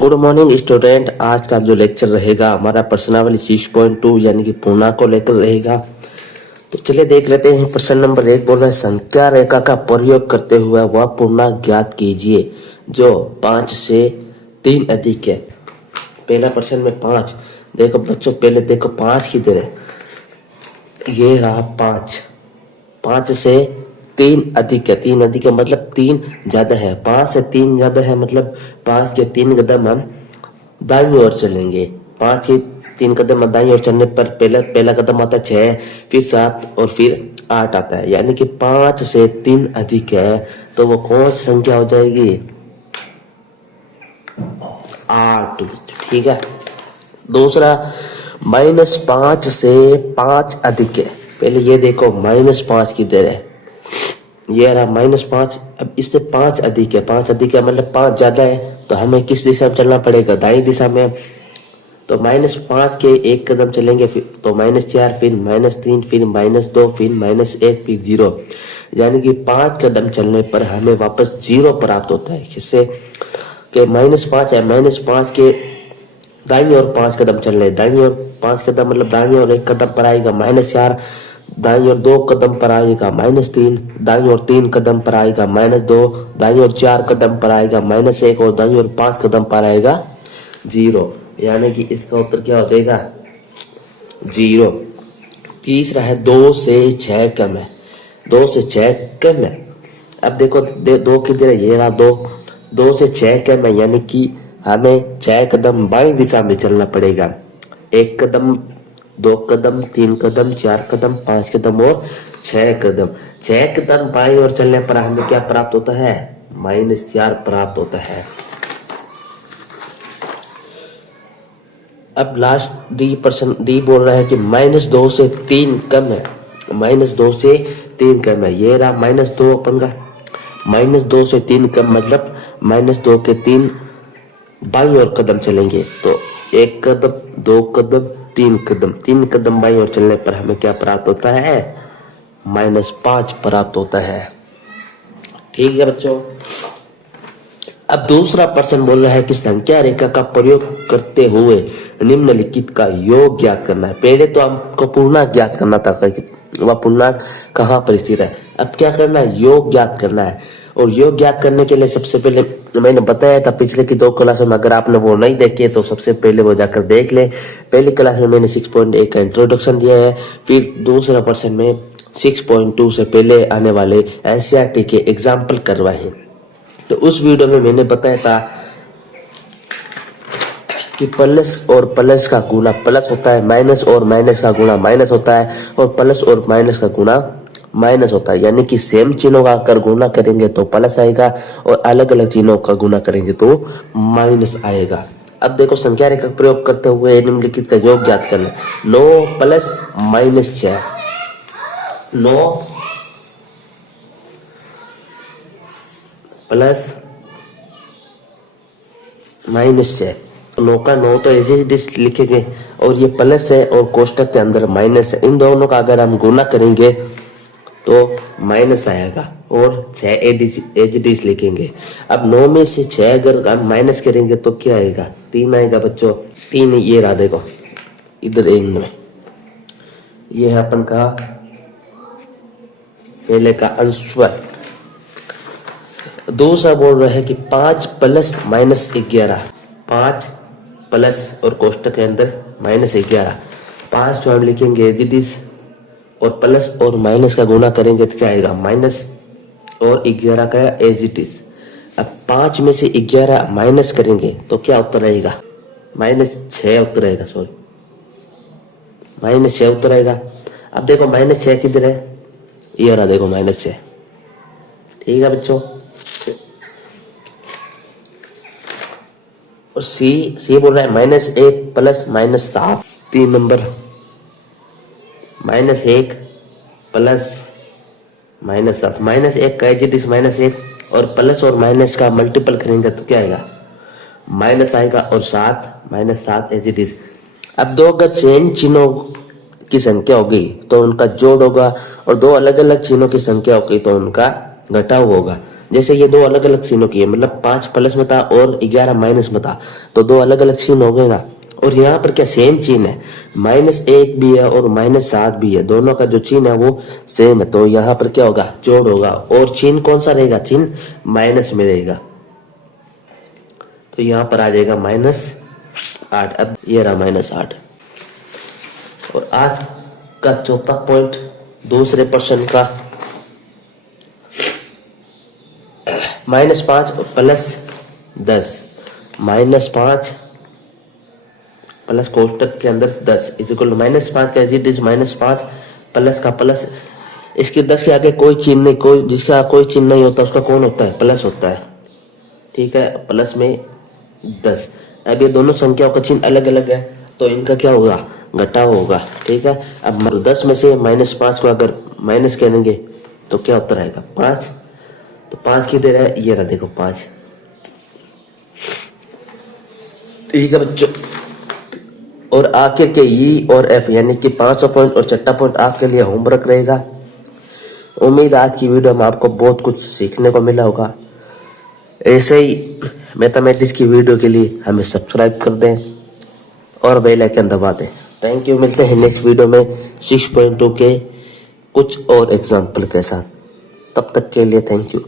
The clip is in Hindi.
Good morning student. आज का जो लेक्चर रहेगा हमारा प्रश्नावली 6.2 यानी कि पूर्णांक को लेकर रहेगा। तो चलिए देख लेते हैं। प्रश्न नंबर 1 बोल रहा है संख्या रेखा का प्रयोग करते हुए वह पूर्णांक ज्ञात कीजिए जो 5 से 3 अधिक है। पहला प्रश्न में 5। देखो बच्चों पहले देखो 5 किधर है, ये रहा 5। 5 से 3 अधिक है, 3 अधिक है मतलब 3 ज्यादा है। 5 से 3 ज्यादा है मतलब 5 के 3 कदम हम दाईं ओर चलेंगे। 5 के 3 कदम दाईं ओर चलने पर पहला कदम आता है 6, फिर 7 और फिर 8 आता है। यानी कि 5 से 3 अधिक है तो वो कौन सी संख्या हो जाएगी? 8। ठीक है। दूसरा -5 से 5 अधिक है। पहले ये देखो -5 किधर है, ये रहा -5। अब इससे 5 अधिक है, 5 अधिक है मतलब 5 ज्यादा है तो हमें किस दिशा में चलना पड़ेगा? दाई दिशा में। तो -5 के 1 कदम चलेंगे फिर तो -4, फिर -3, फिर -2, फिर -1, फिर 0। यानी कि 5 कदम चलने पर हमें वापस 0 प्राप्त होता है। किससे कि -5 है, -5 के दाईं ओर 5 कदम चलने, दाईं ओर 5 कदम मतलब दाईं ओर 1 कदम पर आएगा -4, दाईं ओर 2 कदम पर आएगा -3, दाईं ओर 3 कदम पर आएगा -2, दाईं ओर 4 कदम पर आएगा -1 और दाईं ओर 5 कदम पर आएगा 0। यानी कि इसका उत्तर क्या हो जाएगा? 0। तीसरा है 2 से 6 कम है, 2 से 6 कम है। अब देखो 2 किधर है, ये रहा 2। 2 से 6 कम है यानी कि हमें 6 कदम बाईं दिशा में चलना पड़ेगा। 1 कदम, 2 कदम, 3 कदम, 4 कदम, 5 कदम और 6 कदम। 6 कदम बाईं ओर चलने पर हमें क्या प्राप्त होता है? -4 प्राप्त होता है। अब लास्ट डी बोल रहा है कि -2 से 3 कम है, -2 से 3 कम है। ये रहा -2 अपन का, -2 से 3 कम मतलब -2 के 3 बाईं ओर कदम चलेंगे तो 1 कदम, 2 कदम, 3 कदम बाईं ओर चलने पर हमें क्या प्राप्त होता है? -5 प्राप्त होता है। ठीक है बच्चों। अब दूसरा प्रश्न बोल रहा है कि संख्या रेखा का प्रयोग करते हुए निम्नलिखित का योग ज्ञात करना है। पहले तो हमको पूर्णांक ज्ञात करना था कि वह पूर्णांक कहाँ पर स्थित है। अब क्या करना है? योग ज्ञात करना है। और योग ज्ञात करने के लिए सबसे पहले मैंने बताया था पिछले की 2 क्लासों में, अगर आपने वो नहीं देखे तो सबसे पहले वो जाकर देख ले। पहली क्लास में मैंने 6.1 का इंट्रोडक्शन दिया है, फिर दूसरा प्रश्न में 6.2 से पहले आने वाले एनसीईआरटी के एग्जाम्पल करवाए हैं। तो उस वीडियो में मैंने बताया था कि प्लस और प्लस का गुणा प्लस होता है, माइनस और माइनस का गुणा माइनस होता है, और प्लस और माइनस का गुणा माइनस होता है। यानी कि सेम चिन्हों का अगर गुणा करेंगे तो प्लस आएगा और अलग अलग चिन्हों का गुणा करेंगे तो माइनस आएगा। अब देखो संख्या रेखा प्रयोग करते हुए निम्नलिखित का योग ज्ञात करना। 9 प्लस -6, 9 प्लस -6, 9 का 9 तो ऐसे ही लिखेंगे और ये प्लस है और कोष्टक के अंदर माइनस है। इन दोनों का अगर हम गुणा करेंगे तो माइनस आएगा और 6 एज लिखेंगे। अब 9 में से 6 अगर हम माइनस करेंगे तो क्या आएगा? 3 आएगा बच्चों। 3 ये रहा देखो इधर एंड में, ये है अपन का पहले का आंसर। दूसरा बोल रहा है कि 5 प्लस -11, 5 प्लस और कोष्टक के अंदर -11, 5 तो हम लिखेंगे एज इट इज और प्लस और माइनस का गुणा करेंगे तो क्या आएगा? माइनस और 11 का एज इट इज। अब 5 में से 11 माइनस करेंगे तो क्या उत्तर आएगा? -6 उत्तर आएगा, सॉरी -6 उत्तर आएगा। अब देखो -6 किधर है? ये रहा देखो -6। ठीक है बच्चों। और सी बोल रहा है -1 प्लस -7, 3 नंबर, -1 प्लस -7, -1 का एजिटिस -1 और प्लस और माइनस का मल्टीपल करेंगे तो क्या आएगा? माइनस आएगा और 7 -7 एजिटिस। अब 2 अगर सेम चिन्हों की संख्या होगी तो उनका जोड़ होगा और 2 अलग अलग चिन्हों की संख्या होगी तो उनका घटाव होगा। जैसे ये दो अलग अलग सीनों की है, मतलब 5 प्लस में था और 11 माइनस में था, तो दो अलग अलग सीन हो गए ना। और यहाँ पर क्या सेम चिन्ह है, -1 भी है और -7 भी है, दोनों का जो चिन्ह है वो सेम है, तो यहाँ पर क्या होगा, जोड़ होगा। और चिन्ह कौन सा रहेगा, चिन्ह माइनस में रहेगा, तो यहाँ पर आ जाएगा -8। अब ये रहा -8। और आज का चौथा पॉइंट दूसरे प्रश्न का, -5 +10, -5 प्लस कोष्टक के अंदर 10 इज इक्वल टू -5 का इट इज -5 प्लस का प्लस, इसके 10 के आगे कोई चिन्ह नहीं, कोई जिसका कोई चिन्ह नहीं होता उसका कौन होता है, प्लस होता है, ठीक है, प्लस में 10। अब ये दोनों संख्याओं का चिन्ह अलग अलग है, तो इनका क्या होगा, घटाव होगा, ठीक है। अब 10 में से -5 को अगर माइनस करेंगे तो क्या उत्तर आएगा, 5। तो 5 किधर है, ये रहा देखो 5, ठीक है बच्चों। और आखिर के ई और एफ यानी कि 5वां पॉइंट और छठा पॉइंट आपके लिए होमवर्क रहेगा। उम्मीद आज की वीडियो में आपको बहुत कुछ सीखने को मिला होगा। ऐसे ही मैथमेटिक्स की वीडियो के लिए हमें सब्सक्राइब कर दें और बेल आइकन दबा दें। थैंक यू, मिलते हैं नेक्स्ट वीडियो में 6.2 के कुछ और एग्जाम्पल के साथ। तब तक के लिए थैंक यू।